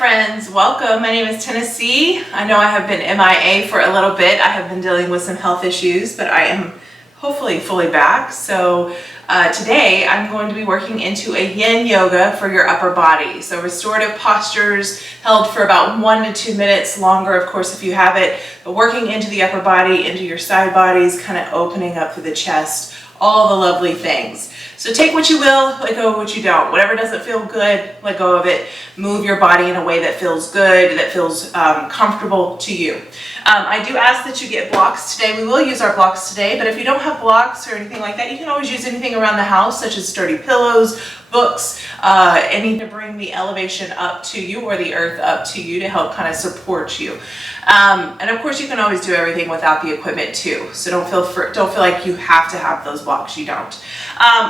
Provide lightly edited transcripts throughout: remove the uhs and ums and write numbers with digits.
friends, welcome. My name is Tennessee. I know I have been MIA for a little bit. I have been dealing with some health issues, but I am hopefully fully back. So today I'm going to be working into a yin yoga for your upper body. So restorative postures held for about 1 to 2 minutes, longer of course if you have it, but working into the upper body, into your side bodies, kind of opening up through the chest, all the lovely things. So take what you will, let go of what you don't. Whatever doesn't feel good, let go of it. Move your body in a way that feels good, that feels comfortable to you. I do ask that you get blocks today. We will use our blocks today, but if you don't have blocks or anything like that, you can always use anything around the house, such as sturdy pillows, books, anything to bring the elevation up to you or the earth up to you to help kind of support you. And of course, you can always do everything without the equipment too. So don't feel like you have to have those blocks. You don't.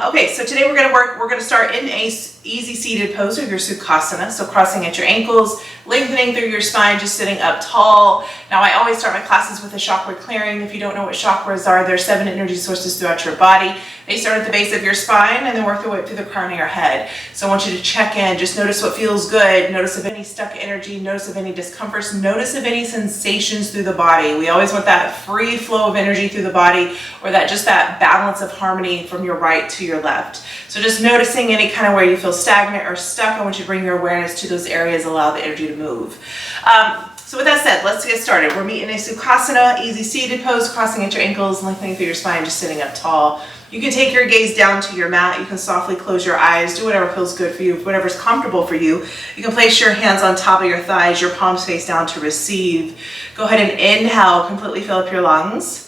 Okay, so today we're going to start in a easy seated pose of your Sukhasana. So crossing at your ankles, lengthening through your spine, just sitting up tall. Now I always start my classes with a chakra clearing. If you don't know what chakras are, there's 7 energy sources throughout your body. They start at the base of your spine and then work their way up through the crown of your head. So I want you to check in, just notice what feels good, notice of any stuck energy, notice of any discomforts, notice of any sensations through the body. We always want that free flow of energy through the body, or that balance of harmony from your right to your left. So just noticing any kind of where you feel stagnant or stuck, I want you to bring your awareness to those areas, allow the energy to move. So with that said, let's get started. We're meeting a Sukhasana, easy seated pose, crossing at your ankles, lengthening through your spine, just sitting up tall. You can take your gaze down to your mat. You can softly close your eyes, do whatever feels good for you, whatever's comfortable for you. You can place your hands on top of your thighs, your palms face down to receive. Go ahead and inhale, completely fill up your lungs.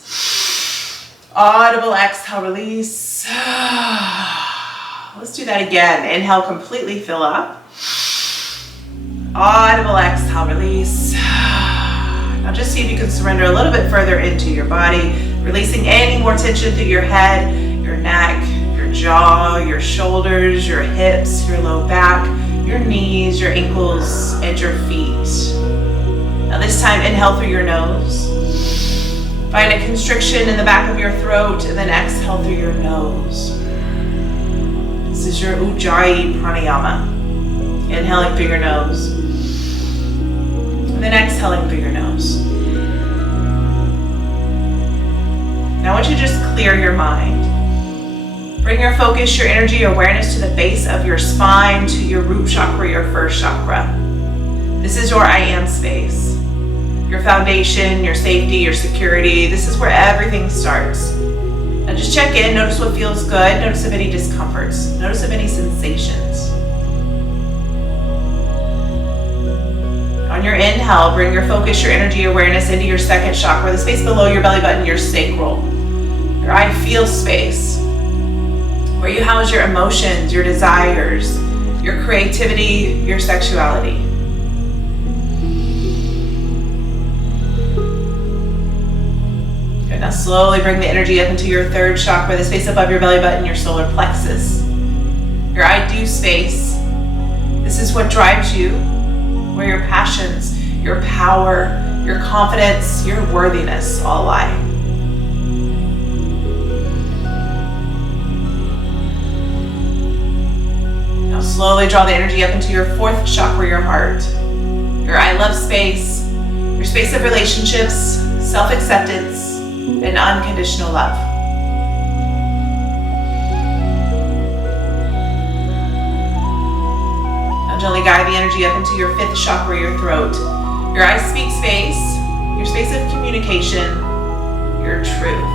Audible exhale, release. Let's do that again. Inhale, completely fill up. Audible exhale, release. Now just see if you can surrender a little bit further into your body, releasing any more tension through your head, your neck, your jaw, your shoulders, your hips, your low back, your knees, your ankles, and your feet. Now this time, inhale through your nose. Find a constriction in the back of your throat, and then exhale through your nose. This is your Ujjayi pranayama. Inhaling through your nose, and then exhaling through your nose. Now I want you to just clear your mind. Bring your focus, your energy, your awareness to the base of your spine, to your root chakra, your first chakra. This is your I am space. Your foundation, your safety, your security. This is where everything starts. Now just check in, notice what feels good, notice of any discomforts, notice of any sensations. On your inhale, bring your focus, your energy, awareness into your second chakra, the space below your belly button, your sacral. Your I feel space, where you house your emotions, your desires, your creativity, your sexuality. Good, now slowly bring the energy up into your third chakra, the space above your belly button, your solar plexus. Your I do space. This is what drives you, where your passions, your power, your confidence, your worthiness all lie. Now slowly draw the energy up into your fourth chakra, your heart. Your I love space, your space of relationships, self-acceptance, and unconditional love. Gently guide the energy up into your fifth chakra, your throat. Your I speak space, your space of communication, your truth.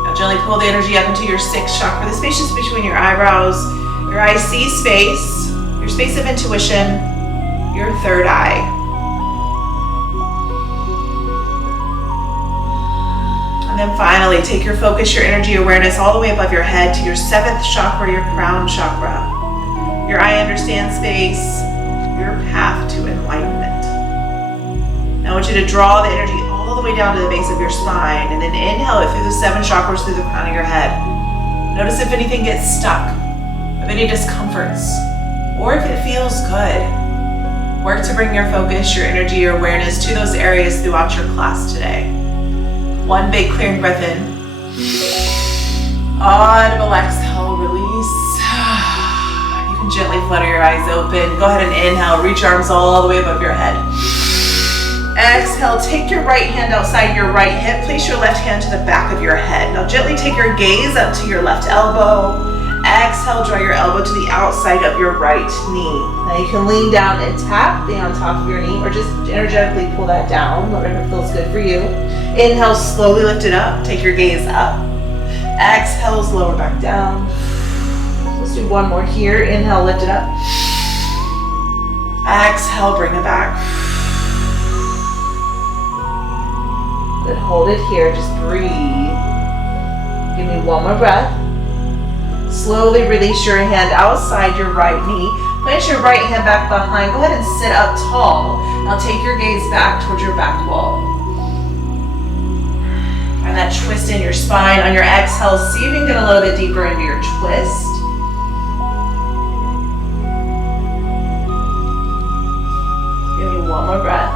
Now gently pull the energy up into your sixth chakra, the space just between your eyebrows. Your I see space, your space of intuition, your third eye. And then finally, take your focus, your energy, awareness all the way above your head to your seventh chakra, your crown chakra. Your I understand space, your path to enlightenment. Now I want you to draw the energy all the way down to the base of your spine, and then inhale it through the 7 chakras through the crown of your head. Notice if anything gets stuck, of any discomforts, or if it feels good. Work to bring your focus, your energy, your awareness to those areas throughout your class today. One big clearing breath in. Audible exhale, release. flutter your eyes open. Go ahead and inhale, reach your arms all the way above your head. Exhale, take your right hand outside your right hip. Place your left hand to the back of your head. Now gently take your gaze up to your left elbow. Exhale, draw your elbow to the outside of your right knee. Now you can lean down and tap the on top of your knee, or just energetically pull that down, whatever feels good for you. Inhale, slowly lift it up. Take your gaze up. Exhale, lower back down. Let's do one more here. Inhale, lift it up. Exhale, bring it back. Good, hold it here, just breathe. Give me one more breath. Slowly release your hand outside your right knee. Place your right hand back behind. Go ahead and sit up tall. Now take your gaze back towards your back wall. Find that twist in your spine. On your exhale, see if you can get a little bit deeper into your twist. Give me one more breath.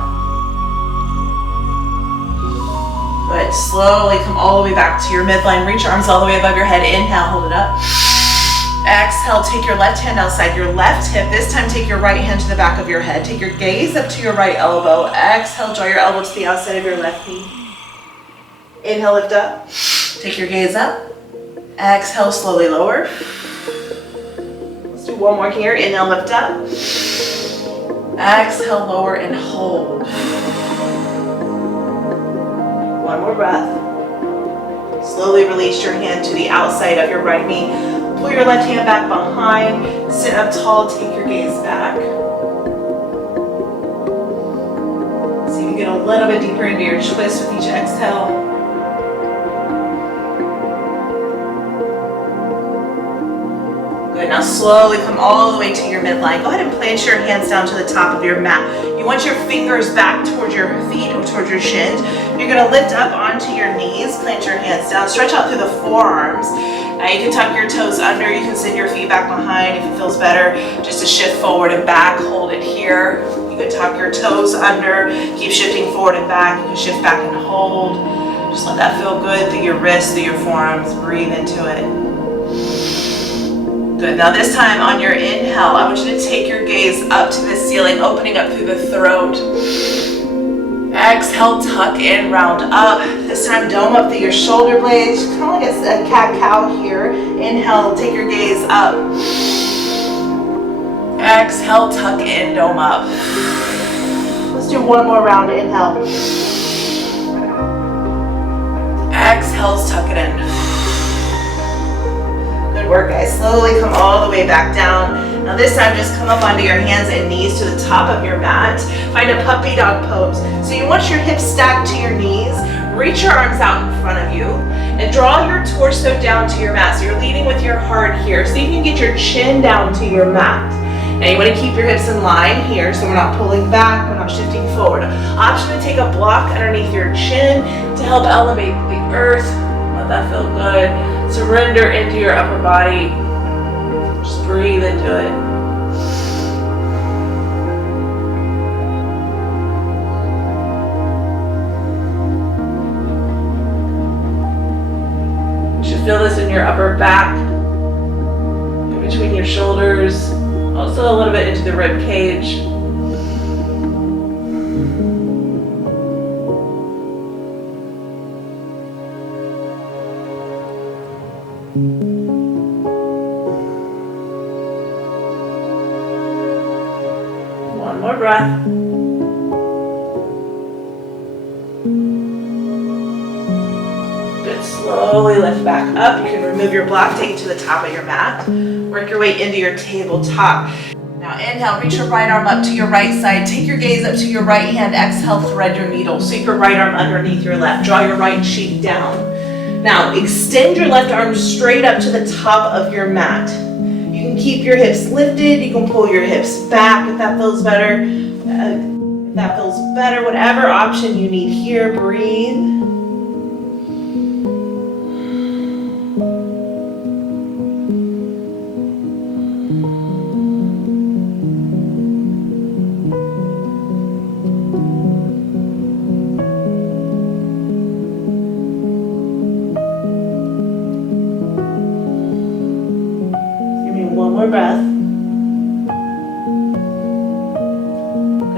Good. Slowly come all the way back to your midline. Reach your arms all the way above your head. Inhale, hold it up. Exhale, take your left hand outside your left hip. This time take your right hand to the back of your head. Take your gaze up to your right elbow. Exhale, draw your elbow to the outside of your left knee. Inhale, lift up. Take your gaze up. Exhale, slowly lower. Let's do one more here. Inhale, lift up. Exhale, lower and hold. One more breath. Slowly release your hand to the outside of your right knee. Pull your left hand back behind. Sit up tall. Take your gaze back. See if you can get a little bit deeper into your twist with each exhale. Good. Now slowly come all the way to your midline. Go ahead and plant your hands down to the top of your mat. You want your fingers back towards your feet or towards your shins. You're going to lift up onto your knees. Plant your hands down. Stretch out through the forearms. Now you can tuck your toes under. You can send your feet back behind if it feels better. Just to shift forward and back. Hold it here. You can tuck your toes under. Keep shifting forward and back. You can shift back and hold. Just let that feel good through your wrists, through your forearms. Breathe into it. Good. Now this time on your inhale, I want you to take your gaze up to the ceiling, opening up through the throat. Exhale, tuck in, round up. This time dome up through your shoulder blades, kind of like a cat-cow here. Inhale, take your gaze up. Exhale, tuck in, dome up. Let's do one more round. Inhale. Exhale, tuck it in. Good work, guys. Slowly come all the way back down. Now this time just come up onto your hands and knees to the top of your mat. Find a puppy dog pose. So you want your hips stacked to your knees. Reach your arms out in front of you and draw your torso down to your mat. So you're leading with your heart here. See if you can get your chin down to your mat. Now you want to keep your hips in line here so we're not pulling back, we're not shifting forward. Option to take a block underneath your chin to help elevate the earth. Let that feel good. Surrender into your upper body. Just breathe into it. You should feel this in your upper back, in between your shoulders, also a little bit into the rib cage. One more breath. Good. Slowly lift back up. You can remove your block, take it to the top of your mat. Work your way into your tabletop. Now inhale, reach your right arm up to your right side. Take your gaze up to your right hand. Exhale, thread your needle. Sweep your right arm underneath your left. Draw your right cheek down. Now extend your left arm straight up to the top of your mat. You can keep your hips lifted. You can pull your hips back if that feels better. Whatever option you need here, breathe. One more breath.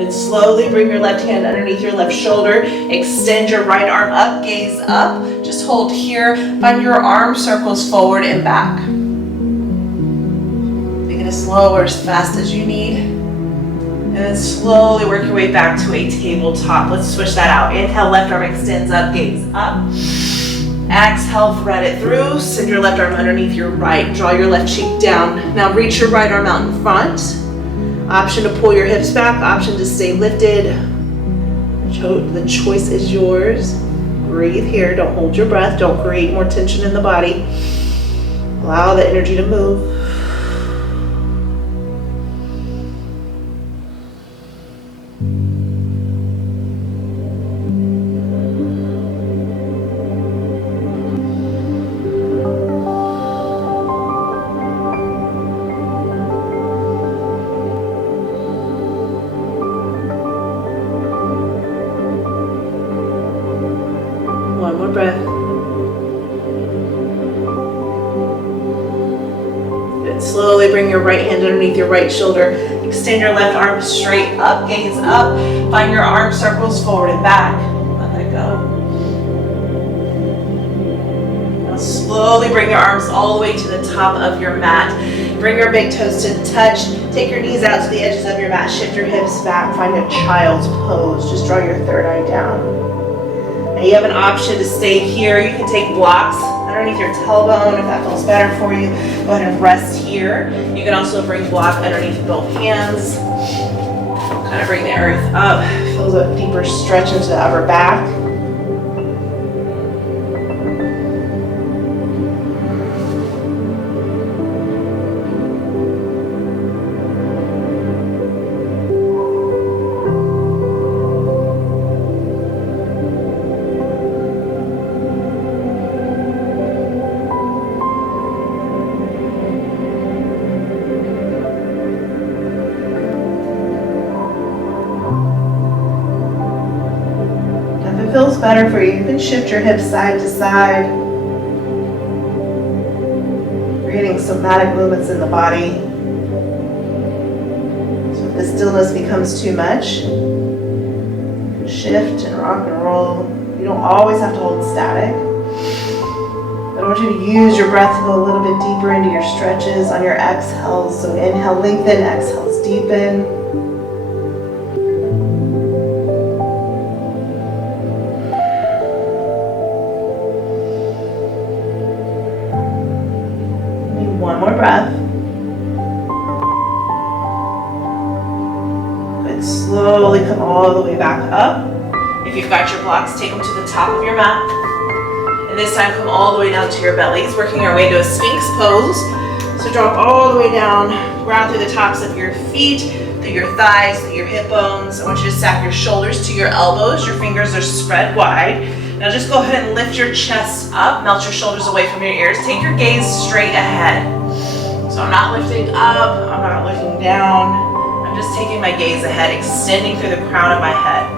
Then slowly bring your left hand underneath your left shoulder. Extend your right arm up, gaze up. Just hold here. Find your arm circles forward and back. Take it as slow or as fast as you need. And then slowly work your way back to a tabletop. Let's switch that out. Inhale, left arm extends up, gaze up. Exhale, thread it through. Send your left arm underneath your right. Draw your left cheek down. Now reach your right arm out in front. Option to pull your hips back, option to stay lifted. The choice is yours. Breathe here, don't hold your breath, don't create more tension in the body. Allow the energy to move. One more breath. Good. Slowly bring your right hand underneath your right shoulder. Extend your left arm straight up, gaze up. Find your arm circles forward and back. Let that go. Now slowly bring your arms all the way to the top of your mat. Bring your big toes to touch. Take your knees out to the edges of your mat. Shift your hips back. Find a child's pose. Just draw your third eye down. You have an option to stay here. You can take blocks underneath your tailbone if that feels better for you. Go ahead and rest here. You can also bring block underneath both hands. Kind of bring the earth up. Feels a deeper stretch into the upper back. Feels better for you. You can shift your hips side to side. Creating somatic movements in the body. So if the stillness becomes too much, you can shift and rock and roll. You don't always have to hold static. But I want you to use your breath to go a little bit deeper into your stretches on your exhales. So inhale, lengthen, exhales, deepen. One more breath. Good. Slowly come all the way back up. If you've got your blocks, take them to the top of your mat. And this time come all the way down to your bellies, working our way into a Sphinx pose. So drop all the way down, ground through the tops of your feet, through your thighs, through your hip bones. I want you to stack your shoulders to your elbows. Your fingers are spread wide. Now just go ahead and lift your chest up, melt your shoulders away from your ears. Take your gaze straight ahead. So I'm not lifting up, I'm not looking down. I'm just taking my gaze ahead, extending through the crown of my head.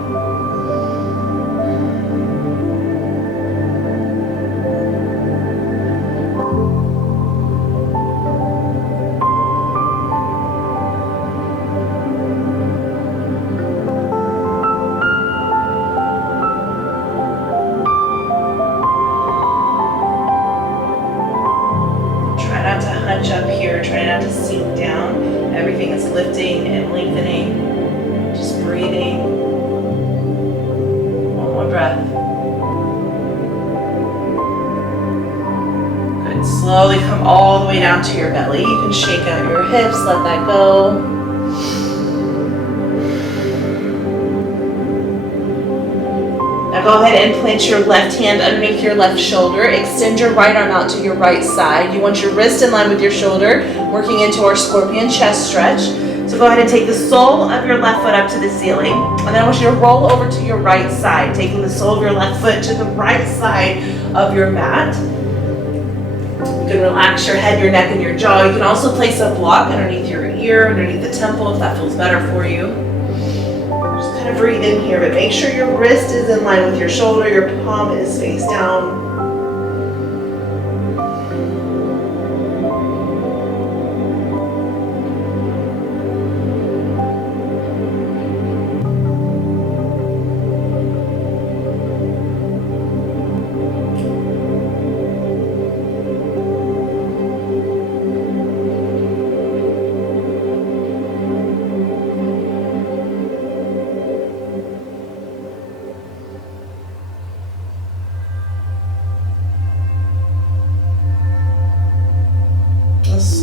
Up here, try not to sink down. Everything is lifting and lengthening. Just breathing. One more breath. Good. Slowly come all the way down to your belly. You can shake out your hips, let that go. Now go ahead and plant your left hand underneath your left shoulder. Extend your right arm out to your right side. You want your wrist in line with your shoulder, working into our scorpion chest stretch. So go ahead and take the sole of your left foot up to the ceiling. And then I want you to roll over to your right side, taking the sole of your left foot to the right side of your mat. You can relax your head, your neck, and your jaw. You can also place a block underneath your ear, underneath the temple, if that feels better for you. Kind of breathe in here, but make sure your wrist is in line with your shoulder, your palm is face down.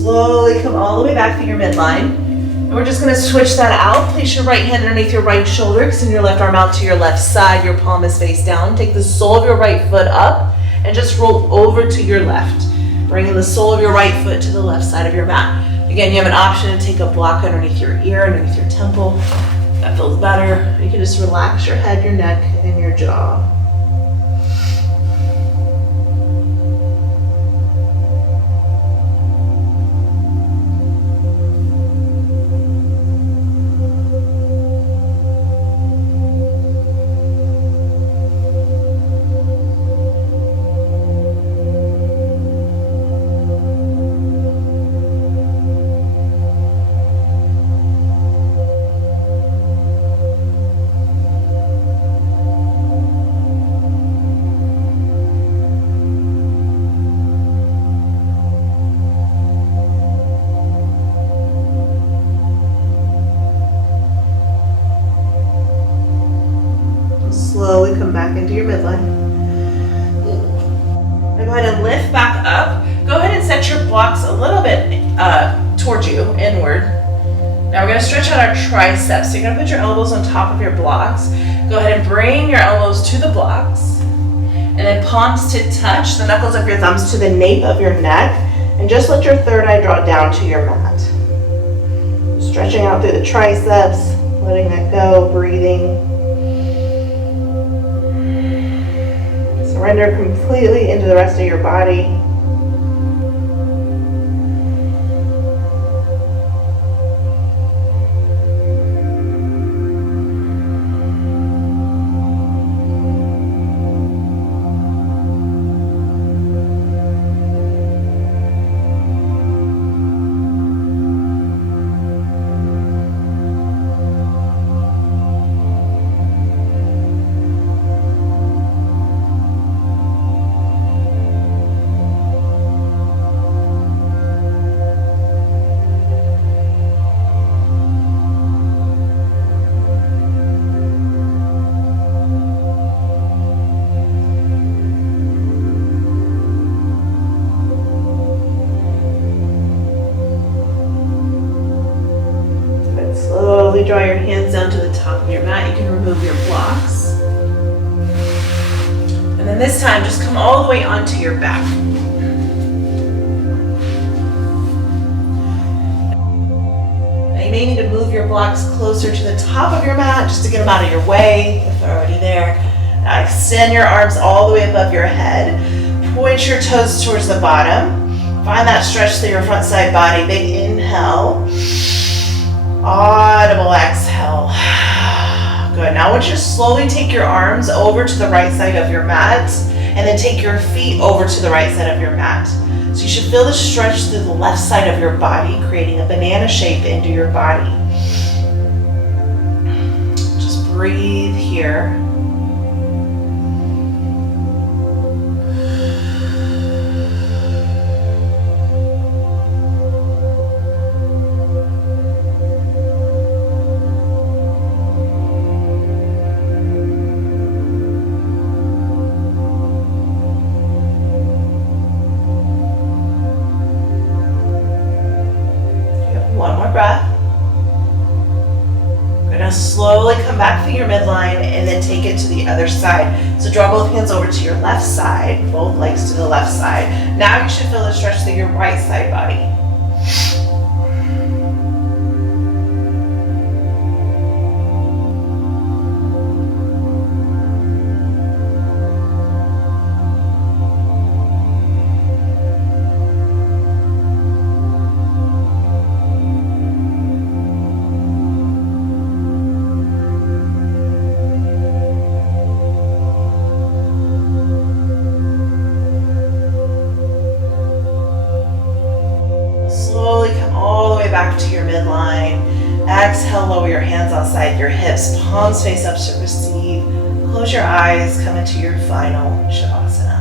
Slowly come all the way back to your midline. And we're just gonna switch that out. Place your right hand underneath your right shoulder, extend your left arm out to your left side. Your palm is face down. Take the sole of your right foot up and just roll over to your left. Bringing the sole of your right foot to the left side of your mat. Again, you have an option to take a block underneath your ear, underneath your temple. That feels better. You can just relax your head, your neck, and your jaw. Slowly come back into your midline. Now go ahead and lift back up. Go ahead and set your blocks a little bit towards you, inward. Now we're going to stretch out our triceps. So you're going to put your elbows on top of your blocks. Go ahead and bring your elbows to the blocks. And then palms to touch, the knuckles of your thumbs to the nape of your neck. And just let your third eye draw down to your mat. Stretching out through the triceps, letting that go, breathing. Surrender completely into the rest of your body. Slowly draw your hands down to the top of your mat. You can remove your blocks. And then this time, just come all the way onto your back. Now you may need to move your blocks closer to the top of your mat just to get them out of your way if they're already there. Now extend your arms all the way above your head. Point your toes towards the bottom. Find that stretch through your front side body. Big inhale. Audible exhale. Good. Now I want you to slowly take your arms over to the right side of your mat and then take your feet over to the right side of your mat. So you should feel the stretch through the left side of your body, creating a banana shape into your body. Just breathe here. One more breath. We're gonna slowly come back through your midline and then take it to the other side. So draw both hands over to your left side, both legs to the left side. Now you should feel the stretch through your right side body. Slowly come all the way back to your midline. Exhale, lower your hands outside your hips, palms face up to receive. Close your eyes, come into your final Shavasana.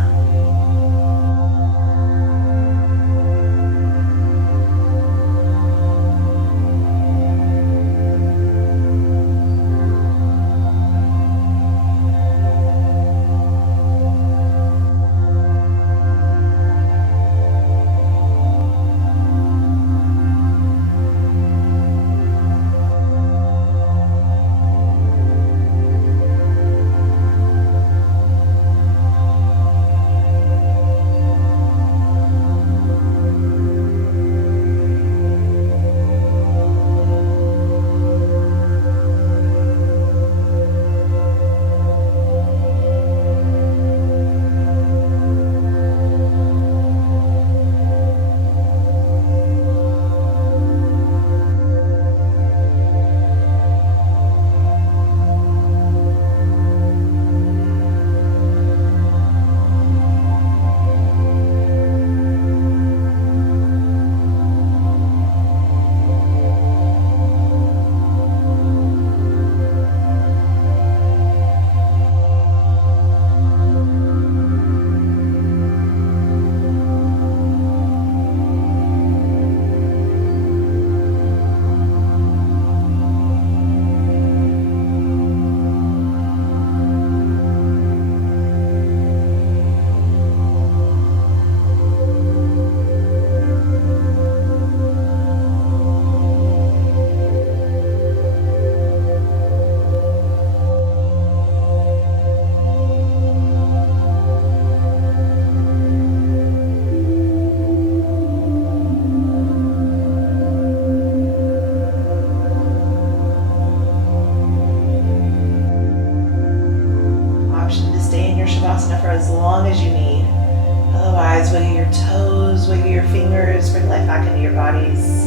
your fingers, bring life back into your bodies.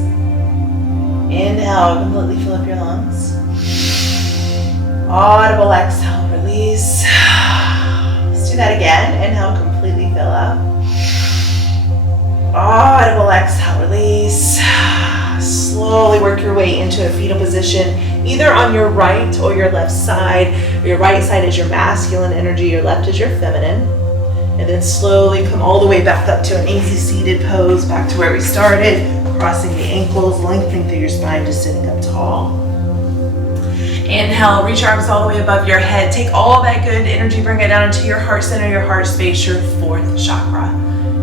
Inhale, completely fill up your lungs. Audible exhale, release. Let's do that again. Inhale, completely fill up. Audible exhale, release. Slowly work your way into a fetal position, either on your right or your left side. Your right side is your masculine energy, your left is your feminine. And then slowly come all the way back up to an easy seated pose, back to where we started, crossing the ankles, lengthening through your spine, just sitting up tall. Inhale, reach your arms all the way above your head. Take all that good energy, bring it down into your heart center, your heart space, your fourth chakra.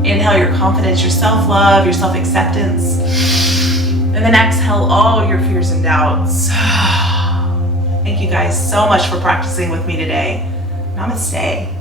Inhale your confidence, your self-love, your self-acceptance. And then exhale all your fears and doubts. Thank you guys so much for practicing with me today. Namaste.